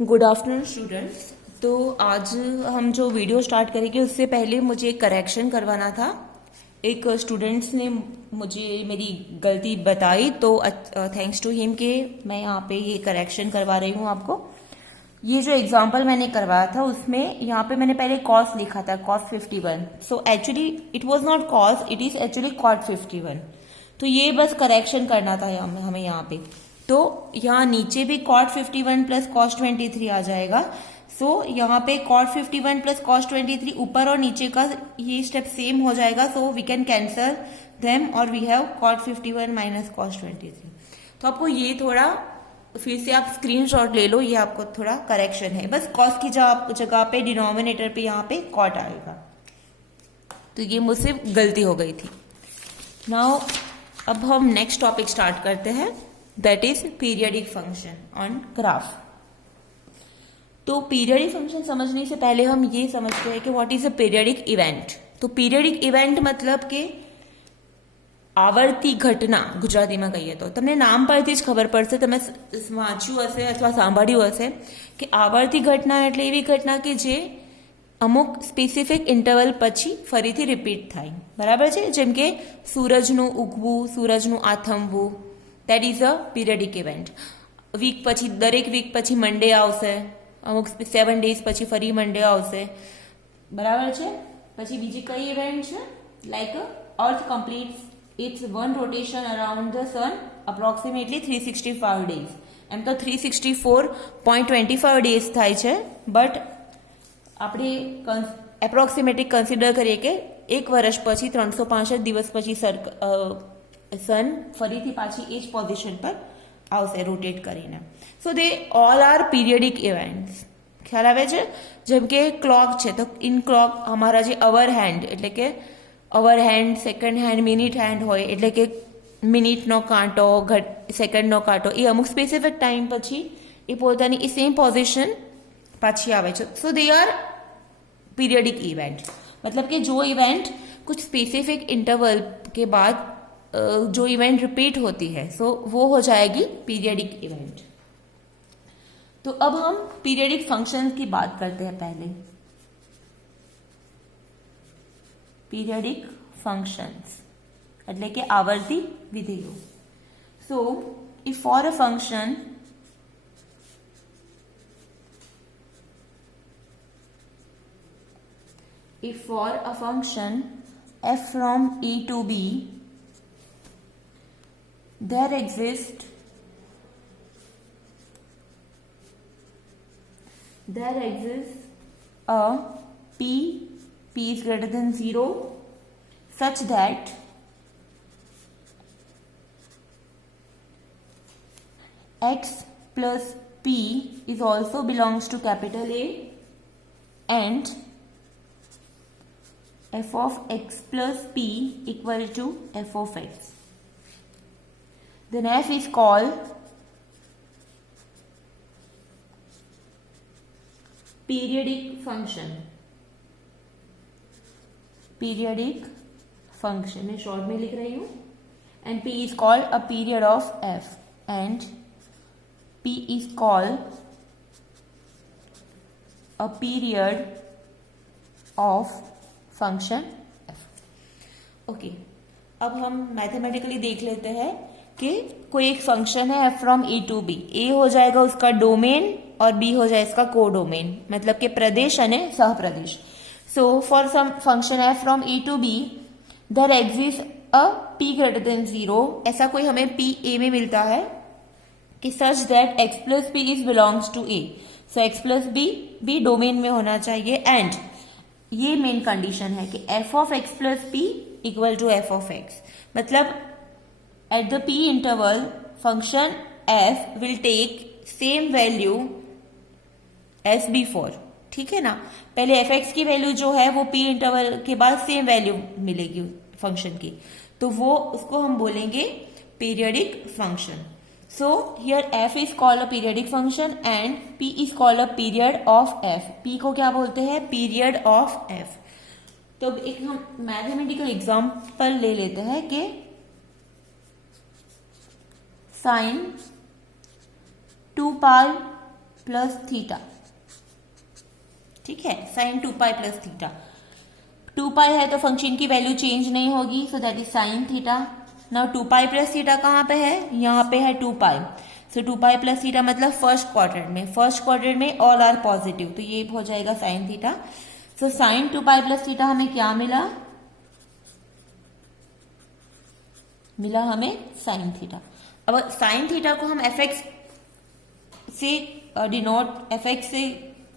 Good afternoon students. तो आज हम जो वीडियो स्टार्ट करेंगे उससे पहले मुझे एक करेक्शन करवाना था। एक स्टूडेंट्स ने मुझे मेरी गलती बताई, तो थैंक्स टू हिम के मैं यहाँ पे ये करेक्शन करवा रही हूँ आपको। ये जो एग्जाम्पल मैंने करवाया था उसमें यहाँ पे मैंने पहले कॉस लिखा था, cos 51। So actually it was not cos, it is actually cot 51। तो ये बस करेक्शन करना था हमें यहाँ पे। तो यहाँ नीचे भी कॉट 51 प्लस कॉस 23 आ जाएगा। सो यहाँ पे कॉट 51 प्लस कॉस 23 ऊपर और नीचे का ये स्टेप सेम हो जाएगा। So we can cancel them और we have got 51 minus cos 23। तो आपको ये थोड़ा फिर से आप स्क्रीनशॉट ले लो, ये आपको थोड़ा करेक्शन है। बस कॉस की जगह पे डिनोमिनेटर पे यहाँ पे कॉट आएगा। तो ये मुझसे गलती हो गई थी। नाउ अब हम नेक्स्ट टॉपिक स्टार्ट करते हैं, that is periodic function on graph. तो पीरियडिक फंक्शन समझने से पहले हम ये समझते हैं कि what is a periodic event. तो पीरियडिक इवेंट मतलब કે આવર્તી ઘટના ગુજરાતીમાં કહીએ તો તમને નામ પરથી જ ખબર પડશે, તમે વાંચ્યું હશે અથવા સાંભળ્યું હશે કે આવર્તી ઘટના એટલે એવી ઘટના કે જે અમુક સ્પેસિફિક ઇન્ટરવલ પછી ફરીથી રિપીટ થાય, બરાબર છે? જેમ કે સૂરજનું ઉગવું, સૂરજનું આથમવું, that is a periodic event. Week પછી દરેક વીક પછી મંડે આવશે, અમુક 7 days પછી ફરી મંડે આવશે, બરાબર છે? પછી બીજી કઈ ઇવેન્ટ છે? Like earth completes its one rotation around the sun approximately 365 days. એમ તો 364.25 days થાય છે, બટ આપણે એપ્રોક્સિમેટલી કન્સિડર કરીએ કે એક વર્ષ પછી 365 દિવસ પછી સન ફરીથી પાછી એ જ પોઝિશન પર આવશે રોટેટ કરીને. સો દે ઓલ આર પીરિયડિક ઇવેન્ટ્સ. ખ્યાલ આવે છે? જેમ કે ક્લોક છે, તો ઇન ક્લોક અમારા જે અવર હેન્ડ એટલે કે hour hand, second hand, minute hand હોય એટલે કે મિનિટનો કાંટો, સેકન્ડનો કાંટો, એ અમુક સ્પેસિફિક ટાઈમ પછી એ પોતાની એ સેમ પોઝિશન પાછી આવે છે. સો દે આર पीरियडिक इवेंट. मतलब कि जो इवेंट कुछ स्पेसिफिक इंटरवल के बाद जो इवेंट रिपीट होती है, सो वो हो जाएगी पीरियडिक इवेंट. तो अब हम पीरियडिक फंक्शन की बात करते हैं पहले. पीरियडिक फंक्शंस એટલે કે આવર્તી વિધેયો. So if for a function f from a to b there exists a p is greater than 0 such that x plus p is also belongs to capital A and f of x plus p equal to f of x. Then f is called periodic function. Periodic function मैं short में लिख रही हूँ. And p is called a period of f and p is called a period of function f. Okay, अब हम mathematically देख लेते हैं कि कोई एक फंक्शन है f from a to b. a हो जाएगा उसका डोमेन और b हो जाए इसका को डोमेन, मतलब कि प्रदेश અને સહપ્રદેશ. So for some function f from a to b there exists a p greater than 0. ऐसा कोई हमें p a में मिलता है कि such that x plus p is belongs to a. So x plus b भी डोमेन में होना चाहिए. एंड ये मेन कंडीशन है कि f of x plus p equal to f of x. मतलब at the p interval function f will take same value as before. ठीक है ना? पहले एफ एक्स की वैल्यू जो है वो पी इंटरवल के बाद सेम वैल्यू मिलेगी फंक्शन की, तो वो उसको हम बोलेंगे periodic function. So here F is called a periodic function and P is called a period of F. P को क्या बोलते हैं? Period of F. तो एक हम मैथमेटिकल एग्जाम्पल ले लेते हैं कि साइन 2 पाई प्लस थीटा, ठीक है, साइन 2 पाई प्लस थीटा। 2 पाई है तो फंक्शन की वैल्यू चेंज नहीं होगी, so that is sine theta. Now 2 pi plus theta कहाँ पे है, यहाँ पे है 2 पाई, सो 2 पाई प्लस थीटा मतलब फर्स्ट क्वाड्रेंट में, फर्स्ट क्वाड्रेंट में ऑल आर पॉजिटिव, तो ये हो जाएगा sine theta. So sine 2 pi plus theta हमें क्या मिला, मिला हमें साइन थीटा। अब साइन थीटा को हम एफ एक्स से डिनोट, एफ एक्स से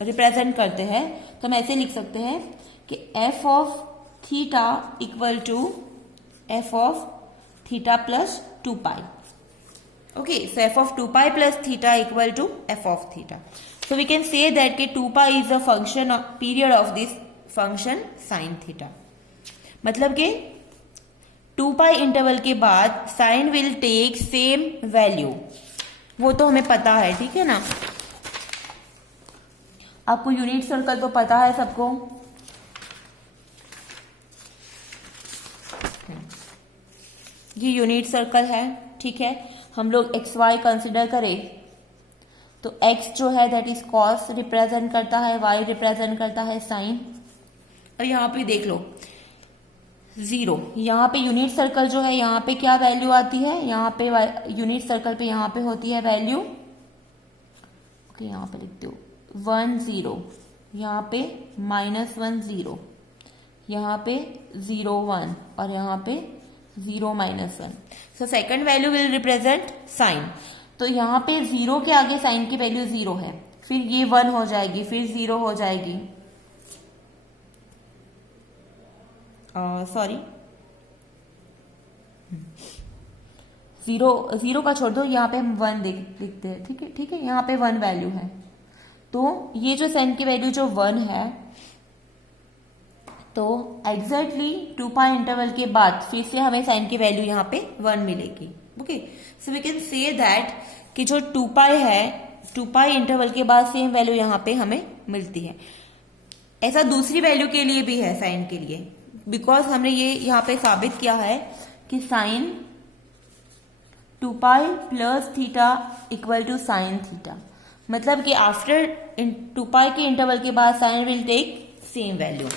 रिप्रेजेंट करते हैं, तो हम ऐसे लिख सकते हैं कि f of theta equal to f of theta plus 2 pi. Okay, so f of 2 pi plus theta equal to f of theta. So we can say that कि 2 pi is a function period of this function sine theta. मतलब कि 2 pi interval के बाद sine will take same value, वो तो हमें पता है, ठीक है ना। आपको यूनिट सर्कल तो पता है सबको, ये यूनिट सर्कल है, ठीक है। हम लोग एक्स वाई कंसिडर करें तो एक्स जो है दैट इज कॉस रिप्रेजेंट करता है, वाई रिप्रेजेंट करता है साइन। और यहाँ पे देख लो 0, यहाँ पे यूनिट सर्कल जो है यहाँ पे क्या वैल्यू आती है, यहाँ पे यूनिट सर्कल पे यहाँ पे होती है वैल्यू, ओके यहाँ पे लिखते हो 1 0, यहाँ पे -1 0, यहाँ पे 0 1 और यहाँ पे 0 -1। So second value will represent sine, तो यहाँ पे 0 के आगे साइन की वैल्यू 0 है, फिर ये 1 हो जाएगी, फिर 0 हो जाएगी, सॉरी 0 का छोड़ दो, यहाँ पे हम 1 लिखते हैं, ठीक है, ठीक है, यहाँ पे 1 वैल्यू है, तो ये जो साइन की वैल्यू जो 1 है, तो एग्जैक्टली 2 पाई इंटरवल के बाद फिर से हमें साइन की वैल्यू यहाँ पे 1 मिलेगी। Okay, so we can say that कि जो 2 पाई है, 2 पाई इंटरवल के बाद सेम वैल्यू यहाँ पे हमें मिलती है। ऐसा दूसरी वैल्यू के लिए भी है साइन के लिए, बिकॉज हमने ये यहाँ पे साबित किया है कि sine 2 pi plus theta equal to sine theta, मतलब कि आफ्टर 2 पाई के इंटरवल के बाद sine will take same value.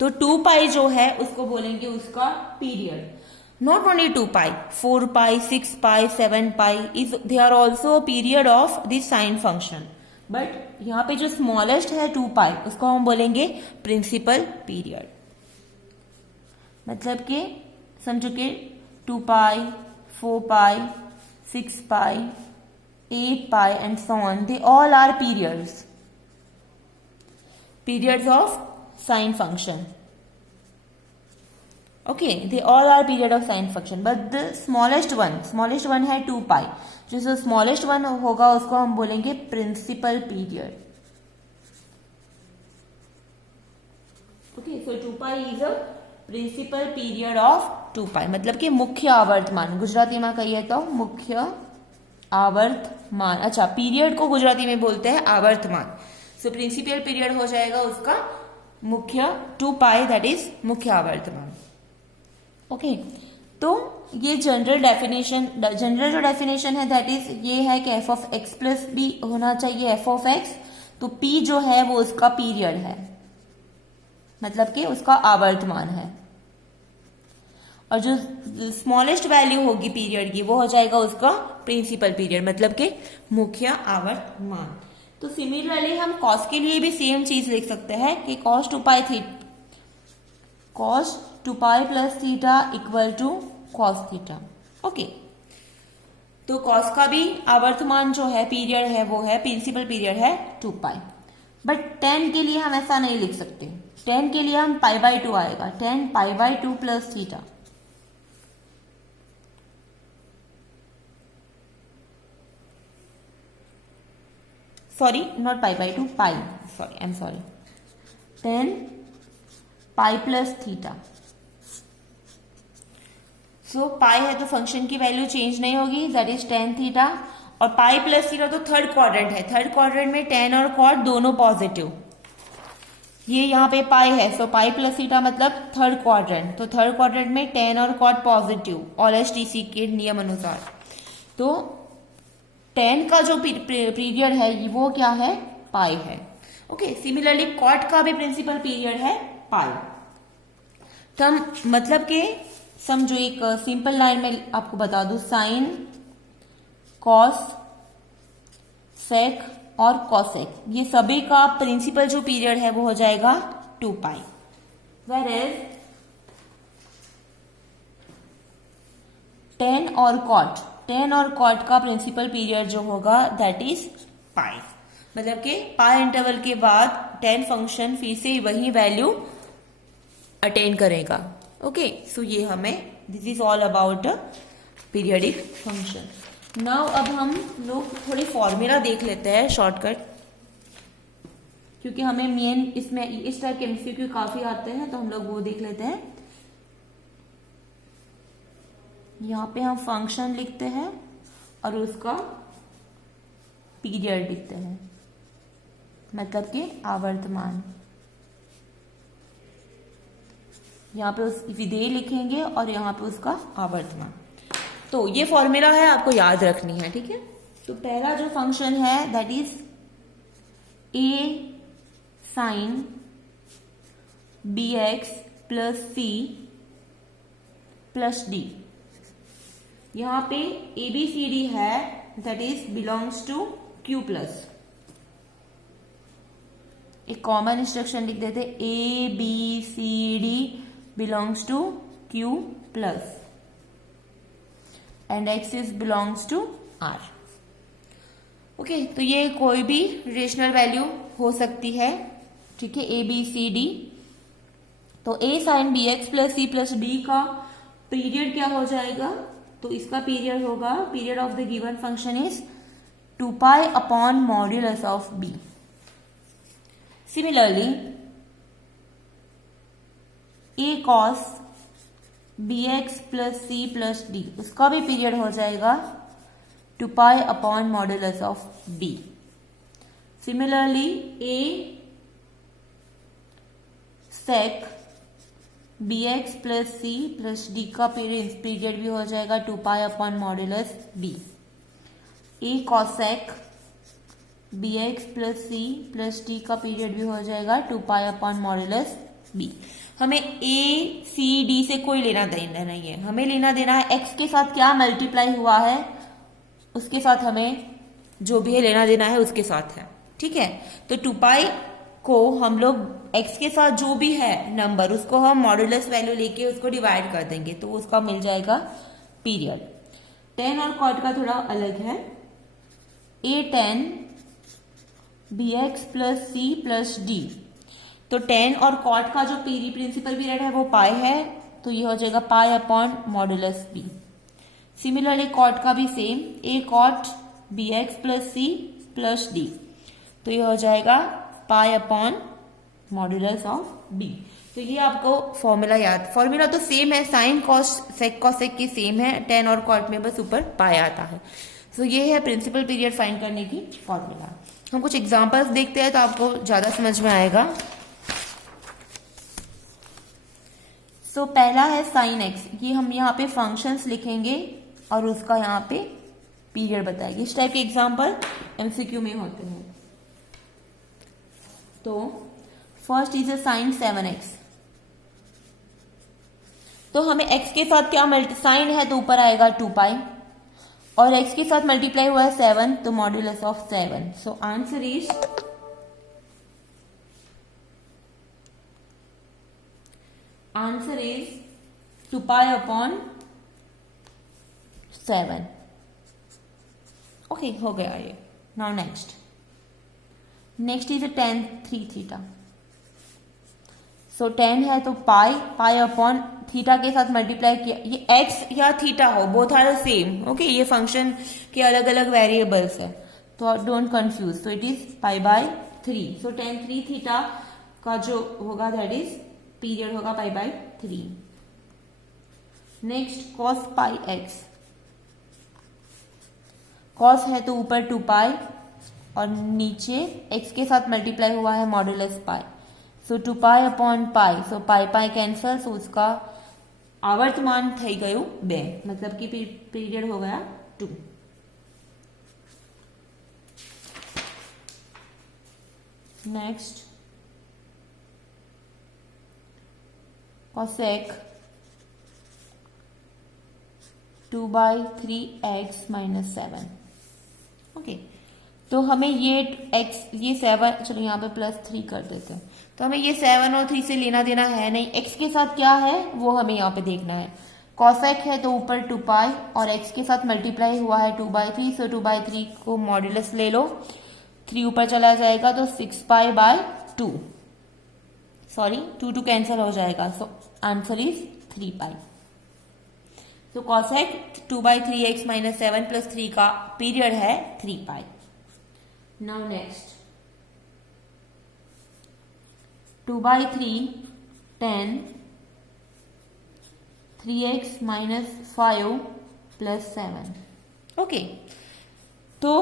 तो 2 पाई जो है उसको बोलेंगे उसका period. Not only 2 pi, 4 pi, 6 pi, 7 pi is they are also period of this sine function, but यहाँ पे जो स्मॉलेस्ट है 2 पाई उसको हम बोलेंगे प्रिंसिपल पीरियड। मतलब कि समझो कि 2 pi, 4 pi, 6 pi, 8 pi and so on, they all are periods, periods of sine function. Okay, they all are period of sine function, but the smallest one है 2 पाई, जो smallest one होगा उसको हम बोलेंगे principal period. Okay, so 2 pi is a principal period of 2 पाई, मतलब कि मुख्य आवर्तमान, गुजराती में कहिए तो मुख्य आवर्तमान। अच्छा, पीरियड को गुजराती में बोलते हैं आवर्तमान, सो प्रिंसिपल पीरियड हो जाएगा उसका मुख्य 2 पाई, दैट इज मुख्य आवर्तमान। ओके, तो ये जनरल जो डेफिनेशन है दैट इज ये है कि f of x plus b होना चाहिए एफ ऑफ एक्स, तो पी जो है वो उसका पीरियड है, मतलब कि उसका आवर्तमान है, और जो स्मॉलेस्ट वैल्यू होगी पीरियड की वो हो जाएगा उसका प्रिंसिपल पीरियड, मतलब कि मुख्य आवर्तमान। तो सिमिलरली हम कॉस के लिए भी सेम चीज लिख सकते हैं कि cos 2 pi plus theta equal to cos theta. Okay, तो cos का भी आवर्तमान जो है पीरियड है वो है प्रिंसिपल पीरियड है 2 पाई, बट 10 के लिए हम ऐसा नहीं लिख सकते, 10 के लिए हम π/2 आएगा, 10 π/2 plus theta. Sorry, not π/2, pi. Sorry, I'm sorry. 10 pi plus theta. So pi है तो फंक्शन की वैल्यू चेंज नहीं होगी, दैट इज tan थीटा, और पाई प्लस थीटा तो थर्ड क्वाड्रेंट है, थर्ड क्वाड्रेंट में tan और cot दोनों पॉजिटिव, ये यहाँ पे पाई है, सो पाई प्लस थीटा मतलब थर्ड क्वाड्रेंट, तो थर्ड क्वाड्रेंट में tan और cot positive, all S T C के नियम अनुसार। तो 10 का जो पीरियड है वो क्या है, पाई है। ओके, सिमिलरली कॉट का भी प्रिंसिपल पीरियड है पाई। तो हम मतलब के समझो एक सिंपल लाइन में आपको बता दूं, साइन, कॉस, सेक और कॉसेक, ये सभी का प्रिंसिपल जो पीरियड है वो हो जाएगा 2 पाई। Whereas tan और cot का प्रिंसिपल पीरियड जो होगा दैट इज पाई। मतलब कि पाई इंटरवल के बाद tan फंक्शन फिर से वही वैल्यू अटेन करेगा। ओके, सो ये हमें this is all about periodic function. Now अब हम लोग थोड़ी फॉर्मूला देख लेते हैं शॉर्टकट, क्योंकि हमें मेन इसमें इस टाइप के एमसीक्यू काफी आते हैं, तो हम लोग वो देख लेते हैं। यहाँ पे हम फंक्शन लिखते हैं और उसका पीरियड लिखते हैं, मतलब कि आवर्तमान। यहाँ पे उस विधेय लिखेंगे और यहाँ पे उसका आवर्तमान। तो ये फॉर्मूला है, आपको याद रखनी है, ठीक है। तो पहला जो फंक्शन है that is a sine bx plus c plus d। यहां पे ABCD है that is belongs to Q plus. एक कॉमन इंस्ट्रक्शन लिख देते, ABCD belongs to Q plus and x is belongs to R। Okay, तो ये कोई भी रेशनल वैल्यू हो सकती है, ठीक है, ABCD। तो A sine BX plus C plus D का पीरियड क्या हो जाएगा, तो इसका पीरियड होगा, period of the given function is 2 pi upon modulus of B। Similarly A cos BX plus C plus D, उसका भी पीरियड हो जाएगा 2 pi upon modulus of B। Similarly A sec BX plus C plus D का period भी हो जाएगा 2 pi upon modulus B। A cosec BX plus C plus D का period भी हो जाएगा 2 पाई अपॉन मॉड्यूलस B। हमें A C D से कोई लेना देना नहीं है, हमें लेना देना है x के साथ क्या मल्टीप्लाई हुआ है उसके साथ, हमें जो भी है लेना देना है उसके साथ है, ठीक है। तो 2 पाई को हम लोग x के साथ जो भी है नंबर उसको हम मॉड्यूलस वैल्यू लेके उसको डिवाइड कर देंगे, तो उसका मिल जाएगा पीरियड। tan और cot का थोड़ा अलग है, A tan BX plus C plus D। तो tan और cot का जो प्रिंसिपल पीरियड है वो पाई है, तो ये हो जाएगा पाई upon modulus B। Similarly cot का भी same, A cot BX plus C plus D, तो ये हो जाएगा पाई अपॉन मॉड्यूलस ऑफ B। तो ये आपको फॉर्मूला तो सेम है, साइन कॉस सेक कॉसेक की सेम है, tan और cot में बस ऊपर पाई आता है। तो ये है प्रिंसिपल पीरियड फाइंड करने की फॉर्मूला। हम कुछ एग्जांपल्स देखते हैं तो आपको ज्यादा समझ में आएगा। सो पहला है साइन एक्स, ये हम यहाँ पे फंक्शंस लिखेंगे और उसका यहाँ पे पीरियड बताएंगे। इस टाइप के एग्जांपल एमसीक्यू में होते हैं। तो फर्स्ट इज साइन 7x। तो हमें x के साथ क्या साइन है तो ऊपर आएगा 2 पाई, और x के साथ मल्टीप्लाई हुआ है 7, तो modulus of 7। So answer is answer is 2 pi upon 7। Okay, हो गया ये। Now next is tan 3 theta. So tan है तो पाई अपॉन थीटा के साथ मल्टीप्लाई किया, ये x या थीटा हो, both are the same. Okay, ये फंक्शन के अलग अलग वेरिएबल्स है, तो डोंट कंफ्यूज। तो it is pi by 3। So tan 3 theta का जो होगा दैट इज पीरियड होगा pi by 3। Next cos pi x। cos है तो ऊपर 2 पाई और नीचे x के साथ मल्टीप्लाई हुआ है मॉड्यूलस पाई, सो 2 पाई अपॉन पाई। सो पाई कैंसल, सो उसका आवर्तमान થઈ ગયું 2, मतलब कि पीरियड हो गया 2। Next cosec 2/3x - 7। ओके, तो हमें ये x, ये 7, चलो यहाँ पे +3 कर देते हैं। तो हमें ये 7 और 3 से लेना देना है नहीं, x के साथ क्या है वो हमें यहाँ पे देखना है। कॉसेक है तो ऊपर 2π और x के साथ मल्टीप्लाई हुआ है 2/3, सो 2/3 को मॉड्यूलस ले लो, 3 ऊपर चला जाएगा तो 6π/2, सॉरी 2 कैंसिल हो जाएगा, सो आंसर इज 3π। तो कॉसेक 2/3x - 7 + 3 का पीरियड है 3π। Now next 2/3 10 3x - 5 + 7। ओके, तो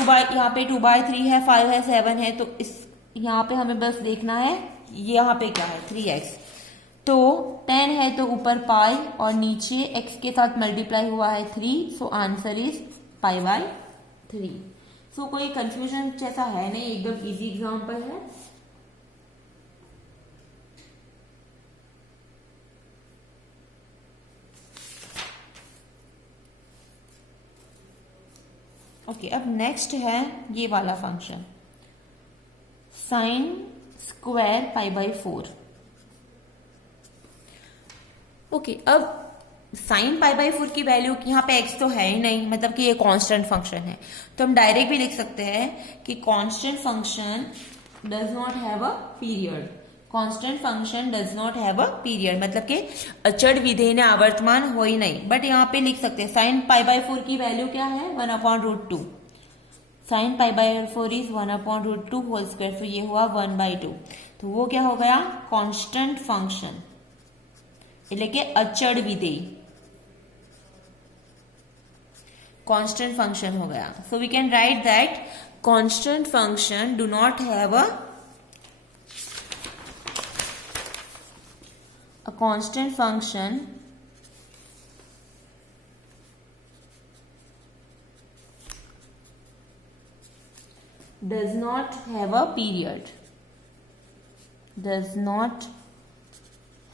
यहाँ पे 2/3 है, 5 है, 7 है, तो इस यहाँ पे हमें बस देखना है यहाँ पे क्या है 3x। तो 10 है तो ऊपर पाई और नीचे x के साथ मल्टीप्लाई हुआ है 3, सो आंसर इज π/3। सो कोई कंफ्यूजन जैसा है नहीं, एकदम इजी एग्जांपल है। ओके, अब नेक्स्ट है ये वाला फंक्शन sin स्क्वायर π/4। ओके, अब sin π/4 की वैल्यू यहाँ पे x तो है ही नहीं, मतलब कि ये कांस्टेंट फंक्शन है, तो हम डायरेक्ट भी लिख सकते हैं कि constant function does not have a period. Constant function does not have a period, मतलब कि अचर विधेय ने आवर्तमान हो ही नहीं। बट यहाँ पे लिख सकते हैं sin π/4 की वैल्यू क्या है 1/√2। sin π/4 इज 1/√2 होल स्क्वायर, तो ये हुआ 1/2। तो वो क्या हो गया कांस्टेंट फंक्शन, એટલે કે અચળ વિધેય, कांस्टेंट फंक्शन हो गया। So we can write that constant function do not have a constant function does not have a period, does not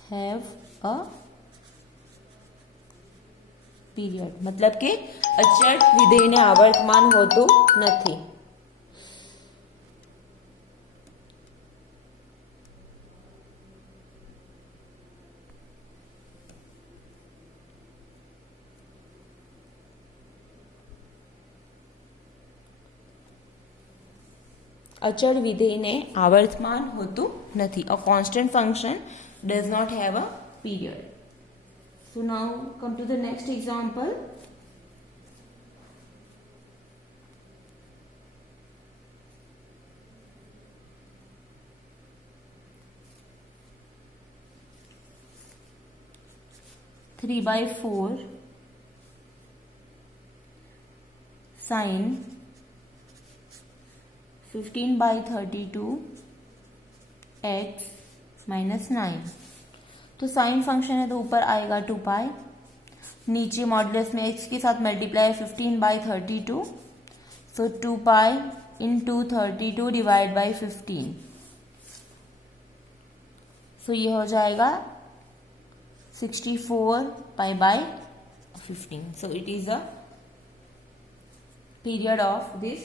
have a period, मतलब કે અચળ વિધેયને આવર્તમાન હોતું નથી। અચળ વિધેયને આવર્તમાન હોતું નથી। A constant function does not have a period. So now come to the next example. Three by 4 sine 15/32 x - 9। तो sine function है तो ऊपर आएगा 2π, नीचे मॉडुलस में x के साथ multiply 15/32, so 2π × 32 divide by 15, so ये हो जाएगा 64π/15। So it is the period of this